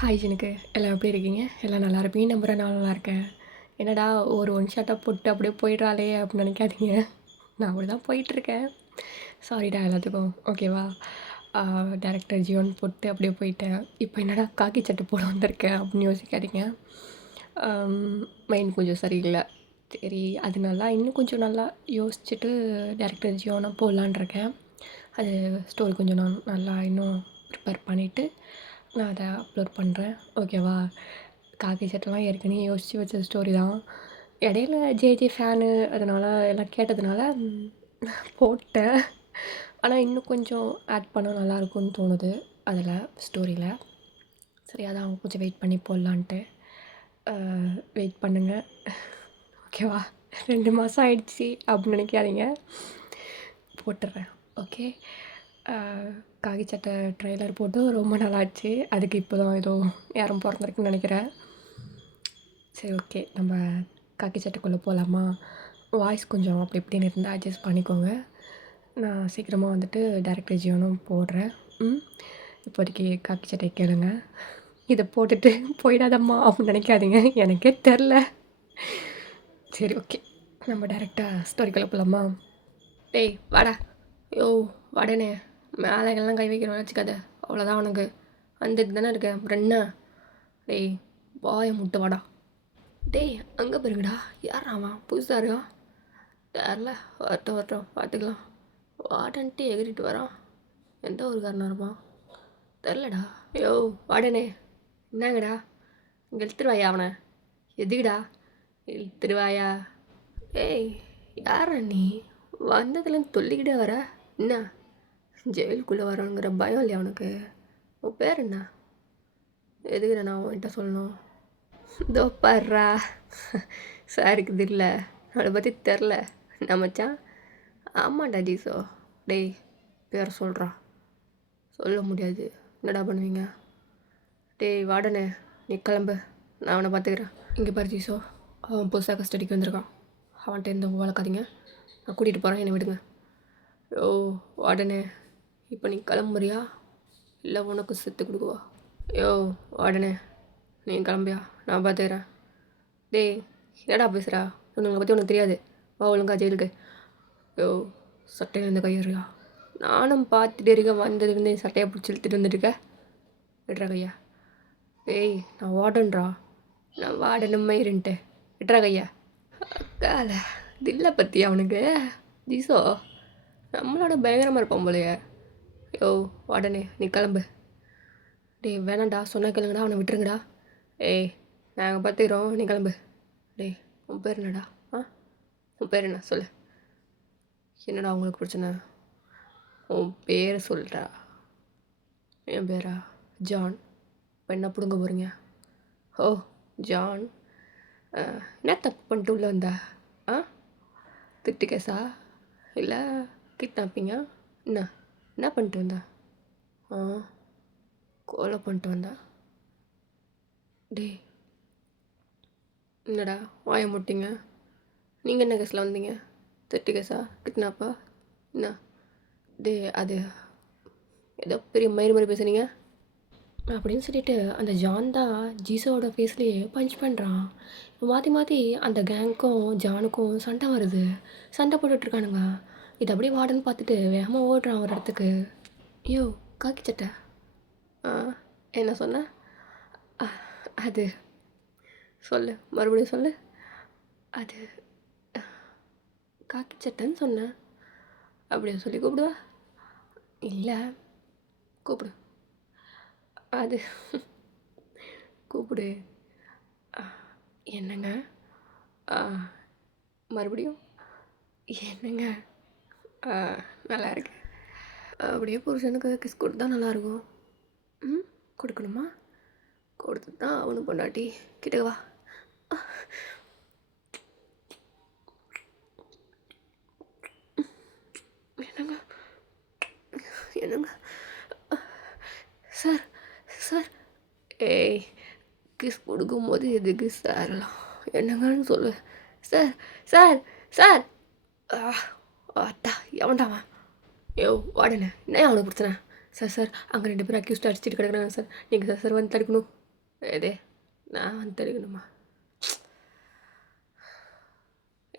Hi ஜினுக்கு எல்லாம் எப்படி இருக்கீங்க? எல்லாம் நல்லா இருப்பீங்க நம்புகிறேன். நான் நல்லா இருக்கேன். என்னடா ஒரு ஒன் ஷாட்டாக போட்டு அப்படியே போயிடுறாளே அப்படின்னு நினைக்காதீங்க. நான் அப்படி தான் போயிட்டுருக்கேன். சாரிடா எல்லாத்துக்கும். ஓகேவா? டேரக்டர் ஜியோன்னு போட்டு அப்படியே போயிட்டேன். இப்போ என்னடா காக்கி சட்டை போட வந்திருக்கேன் அப்படின்னு யோசிக்காதீங்க. மைண்ட் கொஞ்சம் சரியில்லை. சரி அதனால இன்னும் கொஞ்சம் நல்லா யோசிச்சுட்டு டேரக்டர் ஜியோனா போடலான்னு இருக்கேன். அது ஸ்டோரி கொஞ்சம் நான் நல்லா இன்னும் ப்ரிப்பேர் பண்ணிவிட்டு நான் அதை அப்லோட் பண்ணுறேன். ஓகேவா? காக்கி சட்டைலாம் ஏற்கனவே யோசித்து வச்ச ஸ்டோரி தான். இடையில ஜேஜே ஃபேனு அதனால் எல்லாம் கேட்டதுனால போட்டேன். ஆனால் இன்னும் கொஞ்சம் ஆட் பண்ணால் நல்லாயிருக்கும்னு தோணுது அதில் ஸ்டோரியில். சரி அதான் கொஞ்சம் வெயிட் பண்ணி போடலான்ட்டு. வெயிட் பண்ணுங்கள். ஓகேவா? 2 மாதம் ஆயிடுச்சு அப்படின்னு நினைக்காதீங்க. போட்டுடுறேன். ஓகே. காக்கி சட்டை ட்ரெய்லர் போட்டு ரொம்ப நாளாச்சு. அதுக்கு இப்போ தான் ஏதோ யாரும் பிறந்திருக்குன்னு நினைக்கிறேன். சரி ஓகே, நம்ம காக்கி சட்டைக்குள்ளே போகலாமா? வாய்ஸ் கொஞ்சம் அப்படி இப்படின்னு இருந்தால் அட்ஜஸ்ட் பண்ணிக்கோங்க. நான் சீக்கிரமாக வந்துட்டு டேரக்டர் ஜியோனும் போடுறேன். இப்போதைக்கு காக்கி சட்டை கேளுங்க. இதை போட்டுட்டு போயிடாதம்மா அப்படின்னு நினைக்காதீங்க. எனக்கே தெரில. சரி ஓகே, நம்ம டேரெக்டாக ஸ்டோரிக்குள்ளே போகலாமா? டேய் வாடா. யோ வாடனே, மேலேகள்லாம் கை வைக்கிறவன் வச்சுக்காத. அவ்வளோதான் உனக்கு. வந்துட்டு தானே இருக்கேன், அப்புறம் என்ன? டேய் வாயை முட்டு வாடா. டேய் அங்கே பாருங்கடா, யாரா அவன் புதுசாக இருக்கா? தெரில, வரட்டும் வரட்டும் பார்த்துக்கலாம். வாடன்ட்டு எகிரிட்டு வரான். எந்த ஊருக்காரனா இருப்பான்? தெரிலடா. யோ வாடனே, என்னங்கடா? இங்கே இழுத்துருவாயா அவனை? எதுக்குடா இழுத்துருவாயா? ஏய் யாரா நீ? வந்ததுலேருந்து சொல்லிக்கிட்டே வர. என்ன ஜெயிலுக்குள்ளே வரோங்கிற பயம் இல்லையா உனக்கு? உன் பேர் என்ன? எதுக்குடா நான் உன்கிட்ட சொல்லணும்? இதோ பாடுறா. சாருக்கு இது இல்லை, அவளை பற்றி தெரில. நான் மச்சான். ஆமாண்டா ஜீசோ. டேய் பேர் சொல்கிறா. சொல்ல முடியாது. என்னடா பண்ணுவீங்க? டேய் வாடனே, நீ கிளம்பு, நான் அவனை பார்த்துக்கிறேன். இங்கே பாரு ஜீசோ, அவன் புதுசாக கஸ்டடிக்கு வந்திருக்கான். அவன்கிட்ட எந்த வளர்க்காதீங்க. நான் கூட்டிகிட்டு போகிறேன், என்னை விடுங்க. ஓ வாடனே, இப்போ நீ கிளம்புறியா இல்லை உனக்கு செத்து கொடுக்குவா? யோ வாடனே, நீ கிளம்பியா? நான் பார்த்துக்கிறேன். டேய் என்னடா பேசுகிறா? உங்களை பற்றி உனக்கு தெரியாது. வா ஒழுங்கா ஜெயிலுக்கு. யோ சட்டையில் இந்த கையறியா? நானும் பார்த்துட்டு இருக்கேன். வந்ததுலேருந்து என் சட்டையை பிடிச்சி இழுத்துட்டு வந்துட்டுருக்க. விட்றா கையா. டேய் நான் வார்டன்ரா. நான் வார்டன் மயிருன்ட்டு. விட்றா கையா. அக்கால தில்லை பற்றி அவனுக்கு. ஜீசோ நம்மளோட பயங்கரமாக இருப்பான் போலையே. யோ வாடனே, நீ கிளம்பு. டேய் வேணாண்டா, சொன்ன கேளுங்கடா, அவனை விட்டுருங்கடா. ஏய் நாங்கள் பார்த்துக்கிறோம், நீ கிளம்பு. டேய் உன் பேர் என்னடா? உன் பேர் என்ன சொல்லு. என்னடா உங்களுக்கு பிரச்சனை? உன் பேர் சொல்கிறா. என் பேரா ஜான். இப்போ என்ன பிடுங்க போகிறீங்க? ஓ ஜான், என்ன தப்பு பண்ணிட்டு உள்ள வந்தா? திட்டு கேஸா இல்லை கிட்னாப்பிங்கா? என்ன என்ன பண்ணிட்டு வந்தா? கொலை பண்ணிட்டு வந்தா? டேய் என்னடா வாய முட்டிங்க? நீங்கள் என்ன கேஸில் வந்தீங்க? திட்டு கேஸா கிட்னாப்பா என்ன? டே அது ஏதோ பெரிய மயிறு மாதிரி பேசுனீங்க அப்படின்னு சொல்லிட்டு அந்த ஜான் தான் ஜீசோவோட ஃபேஸ்லேயே பஞ்ச் பண்ணுறான். மாற்றி மாற்றி அந்த கேங்க்கும் ஜானுக்கும் சண்டை வருது. சண்டை போட்டுட்ருக்கானுங்க. இது அப்படியே வார்டன் பார்த்துட்டு வேகமாக ஓடுறான் ஒரு இடத்துக்கு. ஐயோ காக்கி சட்டை. என்ன சொன்ன? அது சொல்லு, மறுபடியும் சொல்லு. அது காக்கி சட்டைன்னு சொன்னேன். அப்படியே சொல்லி கூப்பிடுவா? இல்லை கூப்பிடு. அது கூப்பிடு. என்னங்க? மறுபடியும் என்னங்க? நல்லா இருக்கு. அப்படியே புருஷனுக்கு கிஸ் கொடுத்தா நல்லாயிருக்கும். கொடுக்கணுமா? கொடுத்து தான் அவனு பொண்டாட்டி. கிட்ட வா. என்னங்க என்னங்க? Sir sir. ஏய் கிஸ் கொடுக்கும்போது எதுக்கு சார்லாம்? என்னங்கன்னு சொல்லு. Sir sir sir. அத்தா எவன்டாவன்? யோ வாடனே, என்ன அவனுக்கு பிரச்சனை? சார் சார் அங்கே 2 பேரும் அக்யூஸ்ட் அடிச்சுட்டு கிடக்குறாங்க சார். நீங்கள் சார் சார் வந்து தடுக்கணும். எதே நான் வந்து தெளிக்கணுமா?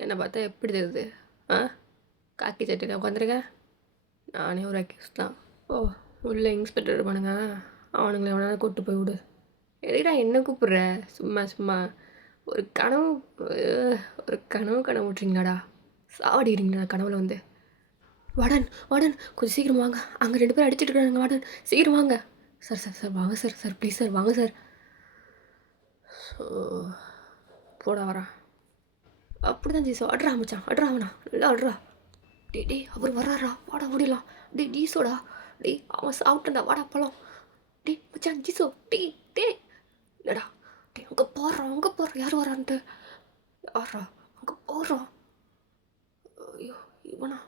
என்னை பார்த்தா எப்படி தெரியுது? ஆ காக்கி சட்டையில் உட்காந்துருக்கேன். நானே ஒரு அக்யூஸ் தான். ஓ உள்ளே இன்ஸ்பெக்டர் இருப்பானுங்க, அவனுங்களை எவனாவது கூப்பிட்டு போய் விடு. எதுக்குடா என்ன கூப்பிட்ற? சும்மா சும்மா ஒரு கனவு கனவு விட்றீங்களாடா? சாவடிக்கிறீங்களா கனவுல வந்து? வார்டன் வார்டன் கொஞ்சம் சீக்கிரம் வாங்க, அங்கே 2 பேரும் அடிச்சிட்டு இருக்காங்க வார்டன், சீக்கிரம் வாங்க. சார் சார் சார் வாங்க சார், சார் ப்ளீஸ் சார் வாங்க சார். ஸோ போட வரான். அப்படி தான் ஜீசோ அட்ரா மச்சான், அட்ரா அவனா நல்லா அட்ரா. டே அவர் வர்றாரா, வாடா ஓடிடலாம். ஜீசோடா, அவன் சாப்பிட்டா, வாடா போலாம். மச்சான் ஜீசோ, டே இல்லடா, அங்கே போடுறான் யார் வரான்ட்டு. யாரா அங்கே போடுறான்? ஐயோ இவனா?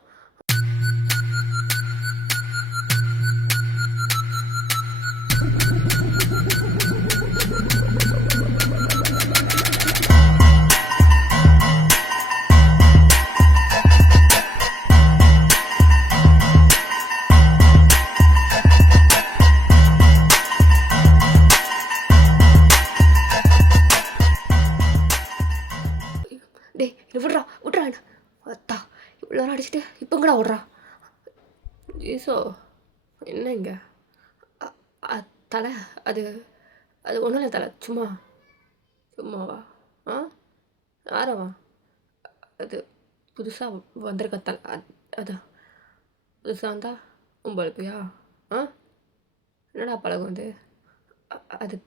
விட்றா என்ன அத்தா இவ்வளோ நேரம் அடிச்சுட்டு இப்போங்கடா விட்றா. ஜீசோ என்ன இங்கே? தலை அது ஒன்றும் இல்லை தலை, சும்மாவா? ஆ யாரவா? அது புதுசாக வந்திருக்க தலை, அதான் புதுசாக வந்தா உம்பளுப்பியா? ஆ என்னடா பழகம் வந்து? அது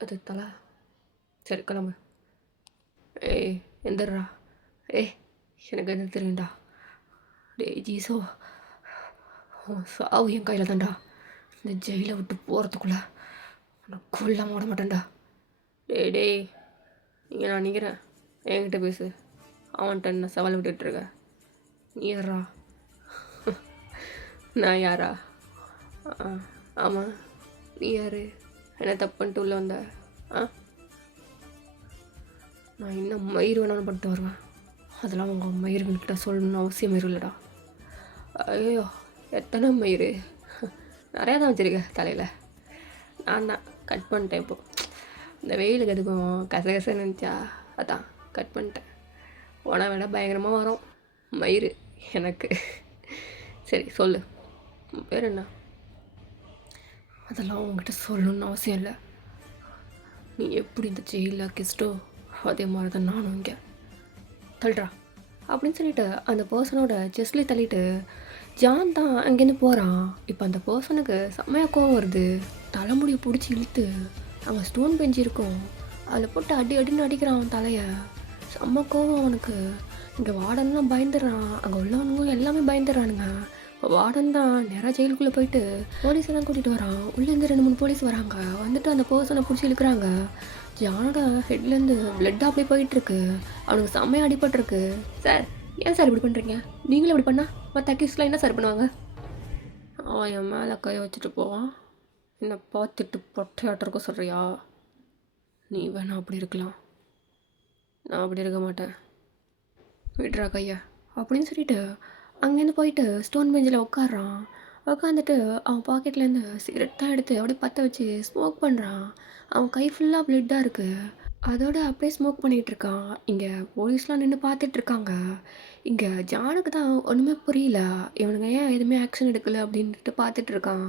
அது தலை. சரி கிளம்பு. ஏய் எந்திரா. எனக்கு என்ன தெரியும்டா. ஜீசோ சாவு என் கையில் தான்டா. இந்த ஜெயிலை விட்டு போகிறதுக்குள்ள நான் கொல்லாம விட மாட்டேன்டா. டேய் இங்கே நான் நிற்கிறேன், என்கிட்ட பேசு. அவன்கிட்ட என்ன சவால் விட்டுட்ருக்க? நீ யாரா? நான் யாரா? ஆமாம் நீ யார்? என்ன தப்பு பண்ணிட்டு உள்ளே வந்த? நான் இன்னும் மயிர் வேணாலும் பண்ணிட்டு வருவேன். அதெல்லாம் உங்கள் மயிர்கிட்ட சொல்லணும்னு அவசியம் இல்லைடா. ஐயோ எத்தனை மயிர்? நிறையா தான் வச்சுருக்கேன் தலையில். நான் தான் கட் பண்ணிட்டேன். இப்போது இந்த வெயிலுக்கு எதுக்கும் கசகசன்னு நினச்சா அதான் கட் பண்ணிட்டேன். உன விட பயங்கரமாக வரும் மயிர் எனக்கு. சரி சொல்லு, பேர் என்ன? அதெல்லாம் உங்ககிட்ட சொல்லணும்னு அவசியம் இல்லை. நீ எப்படி இந்த ஜெயிலில் கிஸ்டோ அதே மாதிரி தான் நானும் இங்கே. தள்ளுறா அப்படின்னு சொல்லிட்டு அந்த பர்சனோட செஸ்ட்லி தள்ளிட்டு ஜான் தான் அங்கேருந்து போகிறான். இப்போ அந்த பர்சனுக்கு செம்மையாக கோவம் வருது. தலைமுடியை பிடிச்சி இழுத்து அங்கே ஸ்டோன் பெஞ்சு இருக்கும், அதில் போட்டு அடின்னு அடிக்கிறான் அவன் தலையை. செம்ம கோவம் அவனுக்கு. இங்கே வார்டன்லாம் பயந்துடுறான், அங்கே உள்ளவனுங்க எல்லாமே பயந்துடுறானுங்க. இப்போ வார்டன் தான் நேராக ஜெயிலுக்குள்ளே போயிட்டு போலீஸ் எல்லாம் கூட்டிகிட்டு வரான். உள்ளேருந்து 2-3 போலீஸ் வராங்க, வந்துட்டு அந்த பர்சனை பிடிச்சி இழுக்கிறாங்க. ஜானோட ஹெட்லேருந்து பிளட் அப்படியே போயிட்டுருக்கு, அவனுக்கு செம்மையாக அடிபட்டிருக்கு. சார் ஏன் சார் இப்படி பண்ணுறீங்க? நீங்களும் இப்படி பண்ணால் மற்ற அக்யூஸ்லாம் என்ன சார் பண்ணுவாங்க? அவன் என் மேலே கையை வச்சுட்டு போவான், என்னை பார்த்துட்டு பொட்டையாட்டிருக்க சொல்கிறியா? நீ வேணா அப்படி இருக்கலாம், நான் அப்படி இருக்க மாட்டேன். விட்றா கையை அப்படின்னு சொல்லிட்டு அங்கேருந்து போயிட்டு ஸ்டோன் பெஞ்சில் உட்காடுறான். உட்காந்துட்டு அவன் பாக்கெட்லேருந்து சிகரெட் தான் எடுத்து அப்படியே பற்ற வச்சு ஸ்மோக் பண்ணுறான். அவன் கை ஃபுல்லாக பிளட்டாக இருக்குது. அதோட அப்படியே ஸ்மோக் பண்ணிகிட்ருக்கான். இங்கே போலீஸ்லாம் நின்று பார்த்துட்ருக்காங்க. இங்கே ஜானுக்கு தான் ஒன்றுமே புரியல, இவனுங்க ஏன் எதுவுமே ஆக்ஷன் எடுக்கலை அப்படின்ட்டு பார்த்துட்ருக்கான்.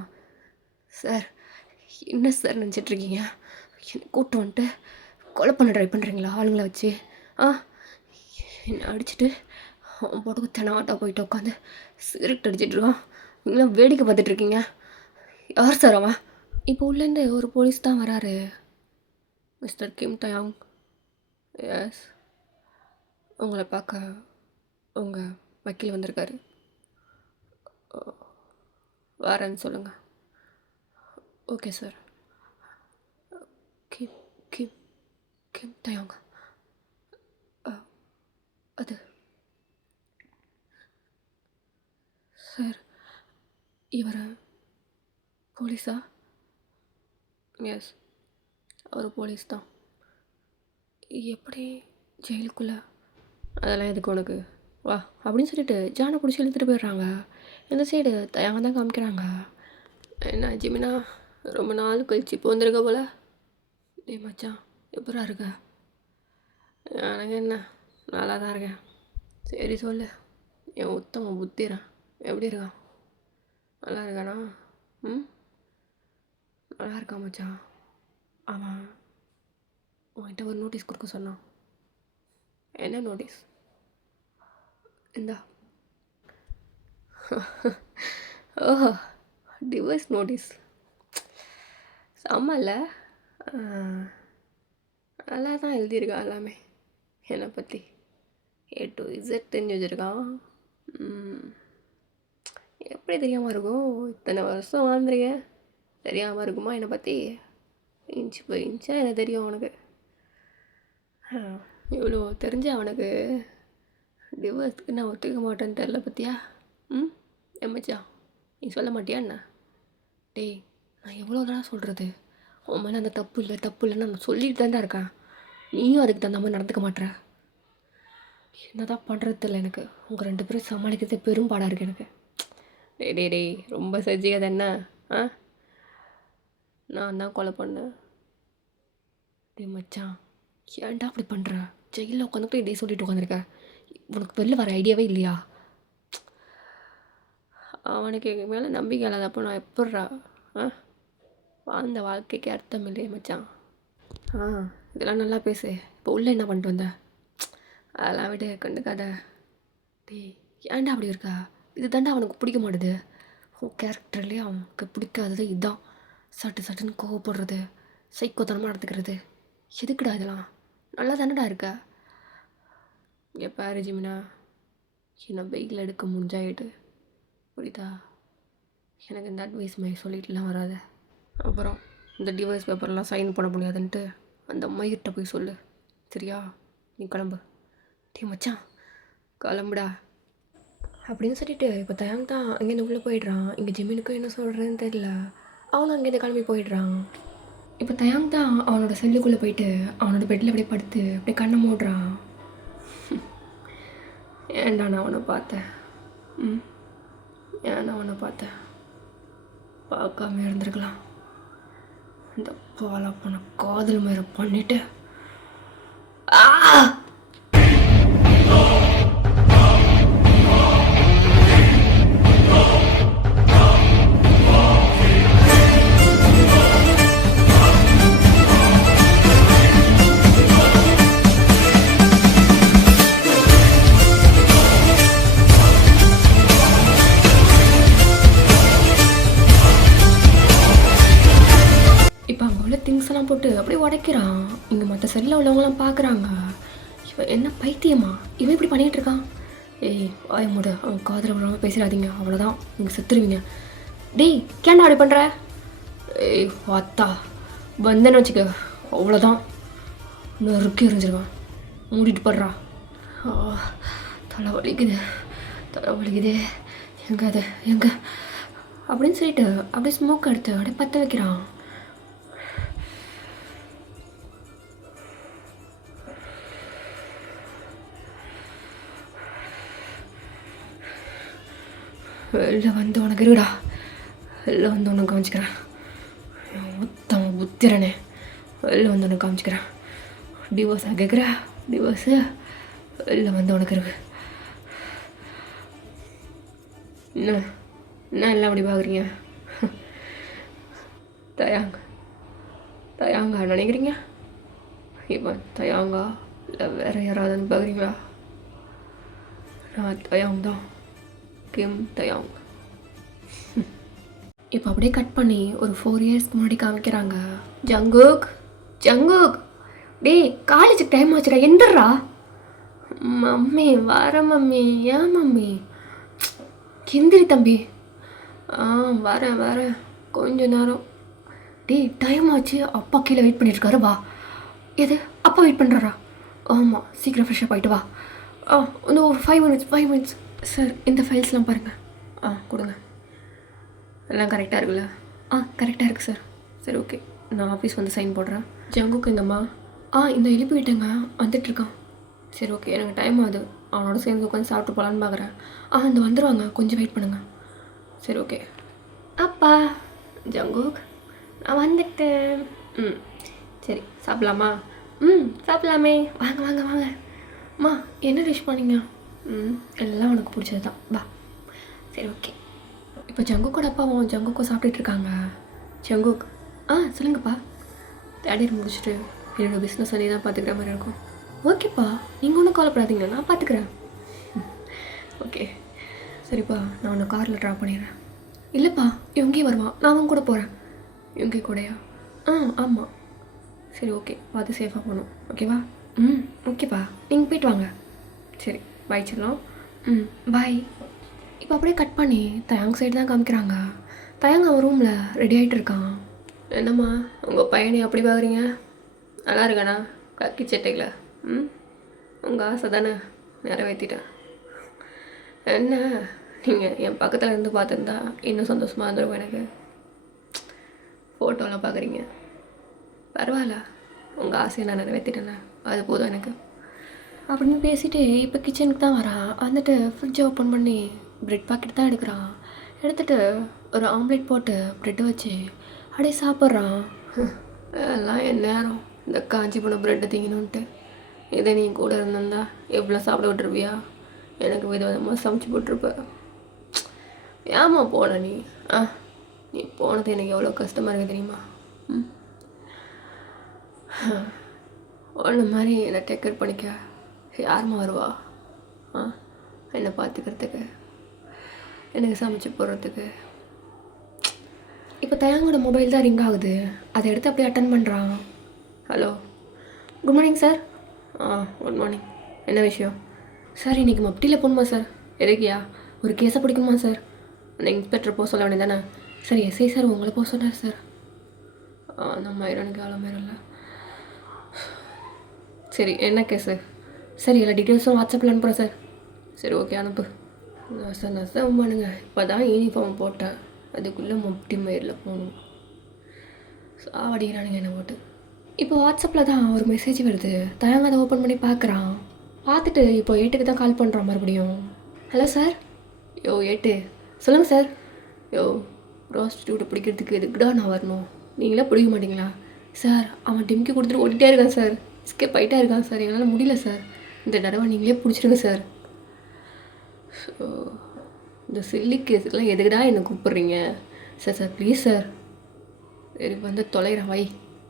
சார் என்ன சார் நினச்சிட்ருக்கீங்க? என்னை கூப்பிட்டு வந்துட்டு கொலை பண்ண ட்ரை பண்ணுறீங்களா ஆளுங்களை வச்சு? என்னை அடிச்சுட்டு அவன் போட்டுக்கு தெனாவட்டா போயிட்டு உட்காந்து சிகரெட் அடிச்சிட்ருக்கான். நீங்களாம் வேடிக்கை பார்த்துட்ருக்கீங்க. யார் சார் அவன்? இப்போ உள்ளேருந்து ஒரு போலீஸ் தான் வராரு. மிஸ்டர் கிம் தயாங். எஸ், உங்களை பார்க்க உங்கள் வக்கீல் வந்திருக்காரு. வரேன்னு சொல்லுங்கள். Okay sir. கிம் கிம் கிம் தயாங். அது சார் இவர் போலீஸா? எஸ், அவர் போலீஸ் தான். எப்படி ஜெயிலுக்குள்ளே? அதெல்லாம் எதுக்கு உனக்கு, வா அப்படின்னு சொல்லிட்டு ஜானை பிடிச்சி இழுத்துட்டு போயிடுறாங்க. இந்த சைடு தயாங்க தான் காமிக்கிறாங்க. என்ன ஜிமினா, ரொம்ப நாள் கழிச்சு இப்போ வந்திருக்க போல். டேய் மச்சான், எப்படிடா இருக்க? எனக்கு என்ன, நல்லா தான் இருக்கேன். சரி சொல்லு, என் உத்தம புத்திரன் எப்படி இருக்கான்? நல்லா இருக்கானா? ம், நல்லா இருக்கான் மச்சான். அவன் உன்கிட்ட ஒரு நோட்டீஸ் கொடுக்க சொன்னான். என்ன நோட்டீஸ்? இந்தா. ஓஹோ, டிவோர்ஸ் நோட்டீஸ். செம்மல்ல. நல்லா தான் எழுதியிருக்கான் எல்லாமே என்னை பற்றி. ஏ டு இசட் தெரிஞ்சு வச்சுருக்கான். எப்படி தெரியாமல் இருக்கும்? இத்தனை வருஷம் வாழ்ந்துருக்கேன், தெரியாமல் இருக்குமா என்னை பற்றி? இன்ச்சு பை இன்ச்சாக எனக்கு தெரியும் அவனுக்கு. இவ்வளோ தெரிஞ்ச அவனுக்கு டிவோர்ஸ்க்கு நான் ஒத்துக்க மாட்டேன்னு தெரில பற்றியா? ம், எம்மச்சா நீ சொல்ல மாட்டியா என்ன? டேய், நான் எவ்வளோ தான் சொல்கிறது, உன் மேலே அந்த தப்பு இல்லைன்னு நான் சொல்லிட்டு தான்டா இருக்கேன். நீயும் அதுக்கு தகுந்த மாதிரி நடந்துக்க மாட்டேற. என்ன தான் பண்ணுறது தெரியல எனக்கு. உங்கள் 2 பேரும் சமாளிக்கிறதே பெரும்பாடாக இருக்குது எனக்கு. டேய் ரொம்ப சர்ஜிக்காத என்ன? ஆ, நான் தான் கொலை பண்ணேன். டேய் மச்சான், ஏன்டா அப்படி பண்ணுற? ஜெயிலில் உட்காந்துட்டு இதே சொல்லிட்டு உட்காந்துருக்க. உனக்கு வெளில வர ஐடியாவே இல்லையா? அவனுக்கு எங்கள் மேலே நம்பிக்கை இல்லாதப்போ நான் எப்பட்றா? ஆ, வாழ்ந்த வாழ்க்கைக்கு அர்த்தம் இல்லையே மச்சான். இதெல்லாம் நல்லா பேசு. இப்போ உள்ளே என்ன பண்ணிட்டு வந்த? அதெல்லாம் விட கண்டுக்காத. டேய், ஏன்டா அப்படி இருக்கா? இது தாண்டா அவனுக்கு பிடிக்க மாட்டுது. உன் கேரக்டர்லேயே அவனுக்கு பிடிக்காதது இதுதான். சட்டுன்னு கோவப்படுறது, சைக்கோத்தனமாக நடந்துக்கிறது. எதுக்குடா இதெல்லாம்? நல்லா தானடா இருக்கா? இங்கே பாரு ஜிமினா, என்னை வெயில் எடுக்க முடிஞ்சாயிட்டு, புரியுதா? எனக்கு இந்த அட்வைஸ் மாதிரி சொல்லிட்டுலாம் வராத. அப்புறம் இந்த டிவோர்ஸ் பேப்பர்லாம் சைன் பண்ண முடியாதுன்ட்டு அந்த மயிர்கிட்ட போய் சொல்லு, சரியா? நீ கிளம்பு. டே மச்சான், கிளம்புடா அப்படின்னு சொல்லிட்டு இப்போ தயாங் தான் அங்கேருந்து உள்ளே போயிடுறான். இங்கே ஜிமினுக்கும் என்ன சொல்கிறேன்னு தெரில. அவனும் அங்கேருந்து கிளம்பி போயிடுறான். இப்போ தயாங் தான் அவனோட செல்லுக்குள்ளே போயிட்டு அவனோட பெட்டில் அப்படியே படுத்து அப்படியே கண்ணை மூடுறான். ஏன்டா நான் அவனை பார்த்தேன்? ஏன்டா அவனை பார்த்தேன்? பார்க்காம இருந்திருக்கலாம். இந்த பாலா பண்ண காதல் மேலே பண்ணிட்டு இப்போ அங்கே உள்ள திங்ஸ் எல்லாம் போட்டு அப்படியே உடைக்கிறான். இங்கே மற்ற செல்லில் உள்ளவங்களாம் பார்க்குறாங்க. இவன் என்ன பைத்தியமா? இவன் இப்படி பண்ணிகிட்டு இருக்கான். ஏய் வாய மூடு, அவன் காதல் விடாமல் பேசிடாதீங்க, அவ்வளோதான் நீங்கள் செத்துருவீங்க. டேய், கேண்டா அப்படி பண்ணுற? ஏய் வாத்தா, வந்தேன்னு வச்சுக்க அவ்வளோதான், நறுக்கி எறிஞ்சிருவான். மூடிட்டு படுறா. தலை வலிக்குது எங்கே அது எங்கே அப்படின்னு சொல்லிட்டு அப்படியே ஸ்மோக் எடுத்து அப்படியே பற்ற வைக்கிறான். வெளில வந்து உனக்கு இருடா, வெளில வந்து உனக்கு காமிச்சிக்கிறேன். மொத்தம் புத்திரனே, வெளில வந்து உனக்கு காமிச்சிக்கிறேன். டிவோர்ஸாக கேட்குற? டிவோர்ஸு வெளில வந்து உனக்கு இருக்கு. என்ன எல்லாம் அப்படி பார்க்குறீங்க? தயாங்கா நினைக்கிறீங்க? இப்போ தயாங்கா இல்லை வேறு யாராவதுன்னு பார்க்குறீங்களா? நான் தயாங் தான், கிம் தயாங். இப்போ அப்படியே கட் பண்ணி ஒரு 4 இயர்ஸ்க்கு முன்னாடி காமிக்கிறாங்க. ஜங்குக் டேய், காலேஜுக்கு டைம் ஆச்சுடா, எந்திரா. மம்மி வர மம்மி. ஏன் மம்மி? எந்திரி தம்பி. வரேன் கொஞ்ச நேரம். டேய் டைம் ஆச்சு, அப்பா கீழே வெயிட் பண்ணிட்டுருக்காரு, வா. எது அப்பா வெயிட் பண்ணுறாரா? ஆமாம், சீக்கிரம் ஃப்ரெஷ்ஷாக போயிட்டு வா. இன்னும் ஒரு 5 மினிட்ஸ். சார், இந்த ஃபைல்ஸ்லாம் பாருங்கள். கொடுங்க. எல்லாம் கரெக்டாக இருக்குல்ல? கரெக்டாக இருக்குது சார். சரி ஓகே, நான் ஆஃபீஸ் வந்து சைன் போடுறேன். ஜங்குக்கு எங்கம்மா? இந்த எழுப்பி விட்டேங்க, வந்துட்டுருக்கான். சரி ஓகே, எனக்கு டைம் ஆகுது, அவனோட சேர்ந்து உட்காந்து சாப்பிட்டு போகலான்னு பார்க்குறேன். இந்த வந்துடுவாங்க, கொஞ்சம் வெயிட் பண்ணுங்கள். சரி ஓகே. அப்பா ஜங்குக், நான் வந்துட்டேன். சரி சாப்பிட்லாமா? சாப்பிட்லாமே. வாங்க வாங்க வாங்க. அம்மா என்ன டிஷ் பண்ணீங்க? எல்லாம் உனக்கு பிடிச்சது தான். வா. சரி ஓகே. இப்போ ஜங்குக்கோட அப்பாவும் ஜங்குக்கும் சாப்பிட்டுட்டு இருக்காங்க. ஜங்குக் சொல்லுங்கப்பா. தேர்ட் இயர் முடிச்சுட்டு என்னோடய பிஸ்னஸ் நீ தான் பார்த்துக்கிற மாதிரி இருக்கும். ஓகேப்பா, நீங்கள் ஒன்றும் கவலைப்படாதீங்க, நான் பார்த்துக்குறேன். ஓகே சரிப்பா, நான் உன்னை காரில் ட்ராப் பண்ணிடுறேன். இல்லைப்பா, இவங்கே வருவான், நான் அவன் கூட போகிறேன். இவங்கே கூடயா? ஆமாம். சரி ஓகே, பார்த்து சேஃபாக போகணும். ஓகேவா? ஓகேப்பா, நீங்கள் போய்ட்டு வாங்க. சரி பாய் செல்லம். பாய். இப்போ அப்படியே கட் பண்ணி தயாங் சைடு தான் காமிக்கிறாங்க. தயாங் அவன் ரூமில் ரெடி ஆகிட்டு இருக்கான். என்னம்மா உங்கள் பையனை அப்படி பார்க்குறீங்க? நல்லா இருக்காண்ணா கக்கி சட்டையில்? உங்கள் ஆசை தானே நிறைவேற்றிட்டேன். என்ன நீங்கள் என் பக்கத்தில் இருந்து பார்த்துருந்தா இன்னும் சந்தோஷமாக இருந்துருக்கும். எனக்கு ஃபோட்டோலாம் பார்க்குறீங்க, பரவாயில்ல, உங்கள் ஆசையை நான் நிறைவேற்றிட்டேண்ணே, அது போதும் எனக்கு அப்படின்னு பேசிவிட்டு இப்போ கிச்சனுக்கு தான் வரான். வந்துட்டு ஃப்ரிட்ஜை ஓப்பன் பண்ணி ப்ரெட் பாக்கெட் தான் எடுக்கிறான். எடுத்துகிட்டு ஒரு ஆம்லேட் போட்டு ப்ரெட்டை வச்சு அப்படியே சாப்பிட்றான். எல்லாம் என் நேரம் இந்த காஞ்சி போன ப்ரெட்டை திங்கணுன்ட்டு. இதை நீ கூட இருந்திருந்தா எவ்வளோ சாப்பிட விட்டுருப்பியா? எனக்கு விதவிதமாக சமைச்சு போட்டிருப்ப. ஏமா போன நீ? நீ போனது எனக்கு எவ்வளோ கஷ்டமாக இருக்குது தெரியுமா? ஒன்று மாதிரி என்னை டேக்கர் பண்ணிக்க யாருமா வருவா? என்னை பார்த்துக்கிறதுக்கு, எனக்கு சமைச்சு போடுறதுக்கு. இப்போ தயாங்கோட மொபைல் தான் ரிங் ஆகுது. அதை எடுத்து அப்படியே அட்டன் பண்ணுறான். Hello, good morning sir. Good morning. என்ன விஷயம்? சார் இன்றைக்கி மப்டியில் போகணுமா சார்? எதுக்கியா? ஒரு கேஸை பிடிக்கணுமா சார்? அந்த இன்ஸ்பெக்டர் போக சொல்ல வேண்டியது தானே? சார் எஸ்ஐ சார் உங்களை போக சொன்னார் சார். நம்ம எனக்கு ஆள இல்லை. சரி என்ன கேஸு? சரி எல்லா டீட்டெயில்ஸும் வாட்ஸ்அப்பில் அனுப்புகிறேன் சார். சரி ஓகே அனுப்பு. நசம் பண்ணுங்க. இப்போ தான் யூனிஃபார்ம் போட்டேன், அதுக்குள்ளே மப்டி மயிரில் போகணும். சாவடிக்கிறானுங்க என்னை போட்டு. இப்போ வாட்ஸ்அப்பில் தான் ஒரு மெசேஜ் வருது. தயாங்க அதை ஓப்பன் பண்ணி பார்க்குறான். பார்த்துட்டு இப்போ 8க்கு தான் கால் பண்ணுறான் மறுபடியும். Hello sir. யோ 8 சொல்லுங்கள் சார். யோ ப்ராஸ்டியூட்டை பிடிக்கிறதுக்கு எதுக்குடா நான் வரணும்? நீங்களே பிடிக்க மாட்டிங்களா? சார் அவன் டிம்கி கொடுத்துட்டு ஓடிட்டே இருக்கான் சார். எஸ்கேப் ஆகிட்டே இருக்கான் சார். என்னால் முடியல சார். இந்த தடவை நீங்களே பிடிச்சிருங்க சார். ஸோ இந்த சில்லி கேஸுக்கெலாம் எதுக்குடா என்னை கூப்பிட்றீங்க? Sir sir please sir. சரி வந்து தொலைகிறேன் வை.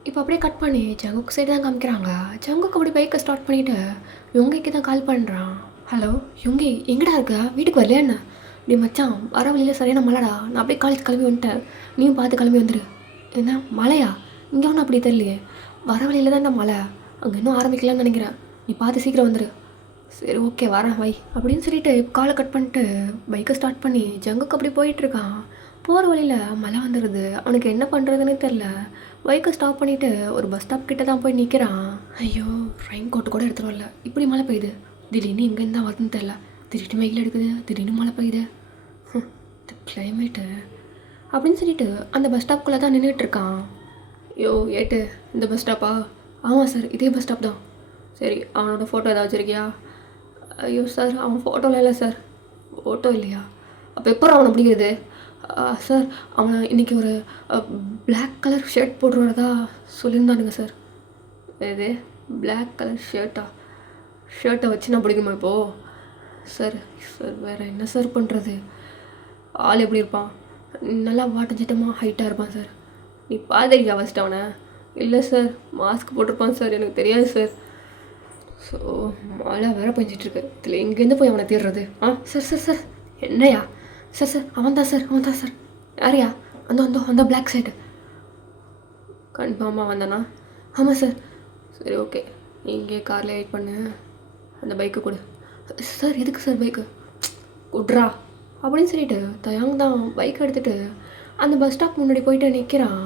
இப்போ அப்படியே கட் பண்ணி ஜங்குக்கு சைடு தான் காமிக்கிறாங்க. ஜங்குக்கு அப்படி பைக்கை ஸ்டார்ட் பண்ணிவிட்டு யுங்கிக்கு தான் கால் பண்ணுறான். ஹலோ யுங்கி, எங்கடா இருக்க? வீட்டுக்கு வரலையா என்ன? நீ மச்சான் வர வழியில் சரியான மழைடா. நான் அப்படியே காலேஜ் கிளம்பி வந்துட்டேன், நீயும் பார்த்து கிளம்பி வந்துடு. என்ன மழையா? இங்கே ஒன்றும் அப்படி தெரியலையே. வர வழியில் தான் மழை, அங்கே இன்னும் ஆரம்பிக்கலான்னு நினைக்கிறேன். நீ பார்த்து சீக்கிரம் வந்துடு. சரி ஓகே வரேன் வை அப்படின்னு சொல்லிட்டு காலை கட் பண்ணிட்டு பைக்கை ஸ்டார்ட் பண்ணி ஜங்குக்கு அப்படி போயிட்டுருக்கான். போகிற வழியில் மழை வந்துடுது. அவனுக்கு என்ன பண்ணுறதுன்னு தெரில. பைக்கை ஸ்டாப் பண்ணிவிட்டு ஒரு பஸ் ஸ்டாப் கிட்டே தான் போய் நிற்கிறான். ஐயோ ரெயின் கோட்டு கூட எடுத்துகிட்டு வரல, இப்படி மழை பெய்யுது. திடீர்னு இங்கேருந்து தான் வருதுன்னு தெரில. திடீர்னு வெயில் எடுக்குது, திடீர்னு மழை பெய்யுது. இந்த கிளைமேட்டு அப்படின்னு சொல்லிட்டு அந்த பஸ் ஸ்டாப்புக்குள்ளே தான் நின்றுட்டுருக்கான். யோ 8 இந்த பஸ் ஸ்டாப்பா? ஆமாம் சார் இதே பஸ் ஸ்டாப் தான். சரி அவனோட ஃபோட்டோ ஏதாவது வச்சுருக்கியா? ஐயோ சார் அவன் ஃபோட்டோலாம் இல்லை சார். ஃபோட்டோ இல்லையா? அப்போ எப்போ அவனை பிடிக்கிறது? சார் அவனை இன்றைக்கி ஒரு பிளாக் கலர் ஷர்ட் போட்டு வரதா சொல்லியிருந்தானுங்க சார். இது பிளாக் கலர் ஷர்ட்டை வச்சு நான் பிடிக்குமா இப்போது? சார் வேறு என்ன சார் பண்ணுறது? ஆள் எப்படி இருப்பான்? நல்லா வாட்டஞ்சட்டமாக ஹைட்டாக இருப்பான் சார். நீ பார்த்துருக்கியா ஃபஸ்ட் அவனை? இல்லை சார் மாஸ்க் போட்டிருப்பான் சார், எனக்கு தெரியாது சார். ஸோ மழை வேறு பெஞ்சிட்ருக்கு, இதில் எங்கேருந்து போய் அவனை தேடுறது? சார் சார் சார் என்னையா? சார் சார் அவன் தான் சார். யாரையா? அந்த பிளாக் ஷர்ட்டு. கன்ஃபார்மாக வந்தானா? ஆமாம் சார். சரி ஓகே நீ இங்கே காரில் வெயிட் பண்ணு, அந்த பைக்கு கொடு. சார் எதுக்கு சார் பைக்கு? குட்ரா அப்படின்னு சொல்லிட்டு தயாங் தான் பைக் எடுத்துகிட்டு அந்த பஸ் ஸ்டாப் முன்னாடி போயிட்டு நிற்கிறான்.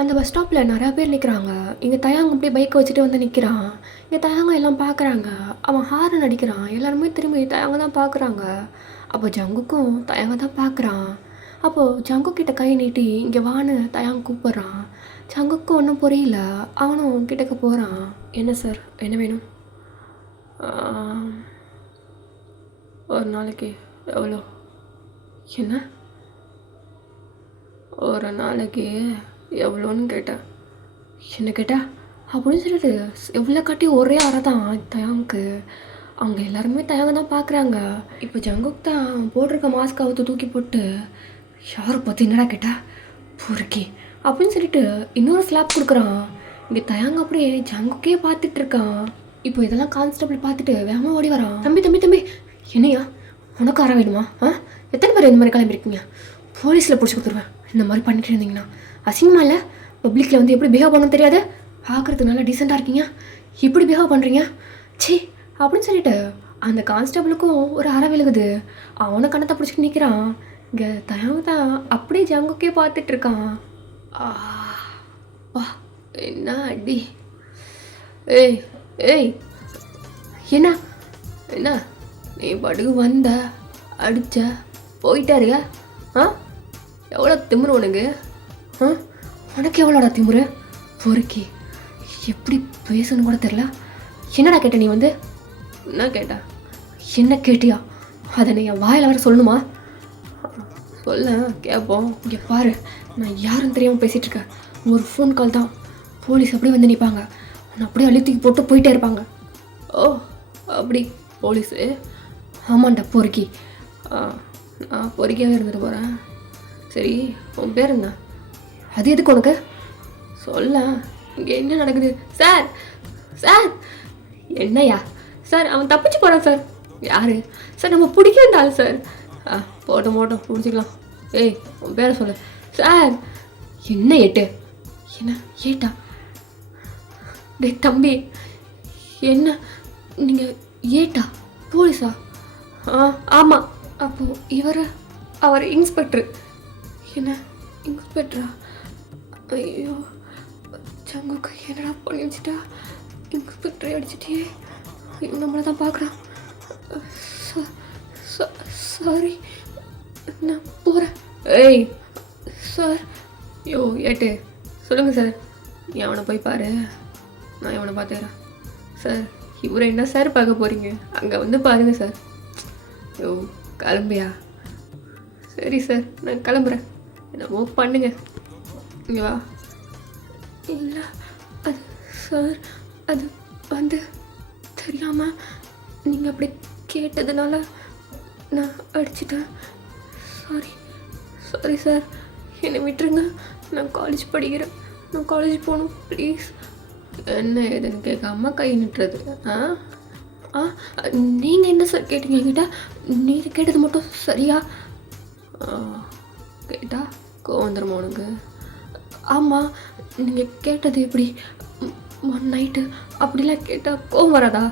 அந்த பஸ் ஸ்டாப்பில் நிறையா பேர் நிற்கிறாங்க. இங்கே தயாங் அப்படியே பைக்கை வச்சுட்டு வந்து நிற்கிறான். இங்கே தயாங்க எல்லாம் பார்க்குறாங்க. அவன் ஹாரன் அடிக்கிறான். எல்லாருமே திரும்பி தயாங்க தான் பார்க்குறாங்க. அப்போ ஜங்குக்கும் தயாங்க தான் பார்க்குறான். அப்போது ஜங்கு கிட்ட கை நீட்டி இங்கே வான்னு தயாங் கூப்பிட்றான். ஜங்குக்கும் ஒன்றும் புரியல. அவனும் கிட்டக்க போகிறான். என்ன சார் என்ன வேணும்? ஒரு நாளைக்கு எவ்வளோ? என்ன ஒரு நாளைக்கு எவ்வளோன்னு கேட்டேன். என்ன கேட்டா? அப்படின்னு சொல்லிட்டு எவ்வளோ காட்டி ஒரே அறை தான் தயாங்க்கு. அவங்க எல்லாருமே தயாங்க தான் பார்க்குறாங்க. இப்போ ஜங்குக் தான் போட்டிருக்க மாஸ்க் அவுத்து தூக்கி போட்டு யாரை பார்த்து என்னடா கேட்டா பொறுக்கி அப்படின்னு சொல்லிட்டு இன்னொரு ஸ்லாப் கொடுக்குறான். இங்கே தயாங்க அப்படியே ஜங்குக்கே பார்த்துட்டு இருக்கான். இப்போ இதெல்லாம் கான்ஸ்டபிள் பார்த்துட்டு வேகமாக ஓடி வரான். தம்பி தம்பி தம்பி என்னையா உனக்கு அற வேணுமா? எத்தனை பேர் இந்த மாதிரி கிளம்பிருக்கீங்க? போலீஸில் பிடிச்சி கொடுத்துருவேன் இந்த மாதிரி பண்ணிட்டு இருந்தீங்கன்னா. அசிங்கமாக இல்லை? பப்ளிக்கில் வந்து எப்படி பிஹேவ் பண்ண தெரியாது? பார்க்குறதுக்கு நல்லா டீசெண்டாக இருக்கீங்க, இப்படி பிஹேவ் பண்ணுறீங்க சி அப்படின்னு சொல்லிட்டு அந்த கான்ஸ்டபிளுக்கும் ஒரு அற விழுகுது. அவனை கணத்தை பிடிச்சிட்டு நிற்கிறான். இங்கே தயாங்க தான் அப்படியே ஜங்குக்கே பார்த்துட்டு இருக்கான். வா என்ன அடி! ஏய் ஏய் என்ன என்ன நீ படுகு வந்த அடிச்ச போயிட்டாருங்க? எவ்வளோ திமுரு உனக்கு? உனக்கு எவ்வளோடா திமுரு? பொறுக்கி எப்படி பேசணும் கூட தெரில. என்னடா கேட்ட நீ வந்து? என்ன கேட்டா? என்ன கேட்டியா? அதை நீ என் வாயில் வர சொல்லணுமா? சொல்ல கேட்போம். இங்கே பாரு, நான் யாரும் தெரியாமல் பேசிகிட்டு இருக்கேன். ஒரு ஃபோன் கால் தான், போலீஸ் அப்படியே வந்து நிற்பாங்க, நான் அப்படியே அழுத்திக்கு போட்டு போயிட்டே இருப்பாங்க. ஓ அப்படி போலீஸு? ஆமாண்டா பொறுக்கி. நான் பொறுக்கியாகவே இருந்துட்டு போகிறேன். சரி உன் பேர் என்ன? அது எதுக்கு உனக்கு? சொல்ல. இங்கே என்ன நடக்குது? சார் சார் என்னையா சார்? அவன் தப்பிச்சு போகிறான் சார். யார் சார்? நம்ம பிடிக்க வேண்டாம் சார். போட்டோம் போட்டோம் பிடிச்சிக்கலாம். ஏய் உன் பேரை சொல்லு. சார் என்ன ஏட்டு? என்ன ஏட்டா? டே தம்பி என்ன நீங்கள் ஏட்டா போலீஸா? ஆமாம். அப்போது அவர் இன்ஸ்பெக்டரு. என்ன இன்ஸ்பெக்டரா? ஐயோ ஜங்குக்கு என்னடா பண்ணி வச்சுட்டா? இன்ஸ்பெக்டரை அடிச்சிட்டே நம்மளை தான் பார்க்குறான். சாரி நான் போகிறேன். ஏய் சார். ஐயோ ஏட்டு சொல்லுங்கள் சார். நீ அவனை போய் பாரு, நான் இவனை பார்த்துக்கிறேன். சார் இவரை என்ன சார் பார்க்க போகிறீங்க? அங்கே வந்து பாருங்கள் சார். ஐயோ கிளம்பியா? சரி சார் நான் கிளம்புறேன், என்னமோ பண்ணுங்க. இங்கே வா. இல்லை அது சார், அது வந்து தெரியாமல் நீங்கள் அப்படி கேட்டதுனால நான் அடிச்சிட்டேன். சாரி சார், என்னை விட்டுருங்க. நான் காலேஜ் படிக்கிறேன், நான் காலேஜ் போகணும் ப்ளீஸ். என்ன ஏதுன்னு கேட்காம கை நிட்டுறது? நீங்கள் என்ன சார் கேட்டீங்க என்கிட்ட? நீங்கள் கேட்டது மட்டும் சரியா? கேட்டா கோவம் வந்துடுமா உனக்கு? ஆமாம், நீங்கள் கேட்டது எப்படி ஒன் நைட்டு அப்படிலாம் கேட்டால் கோவம் வராதா?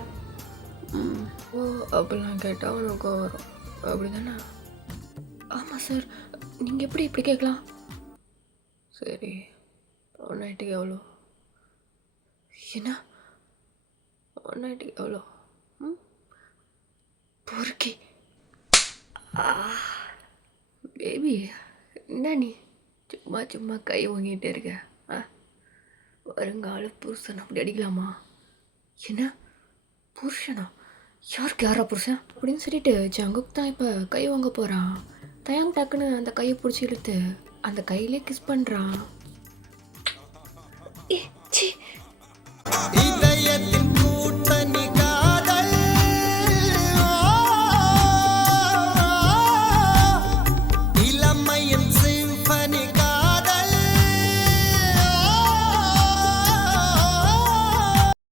ஓ அப்படிலாம் கேட்டால் உனக்கு கோவம் வரும் அப்படி தானே? ஆமாம் சார், நீங்கள் எப்படி இப்படி கேட்கலாம்? சரி ஒன் நைட்டுக்கு எவ்வளோ? என்ன ஒன் நைட்டுக்கு எவ்வளோ? பொறுக்கி பேபி என்ன நீ சும்மா சும்மா கை வாங்கிட்டே இருக்க? வருங்கால புருஷன் அப்படி அடிக்கலாமா? என்ன புருஷனா? யாருக்கு யாரா புருஷன் அப்படின்னு சொல்லிட்டு ஜங்குக் தான் இப்போ கை வாங்க போகிறான். தயாங் டக்குன்னு அந்த கையை பிடிச்சி இழுத்து அந்த கையிலே கிஸ் பண்ணுறான்.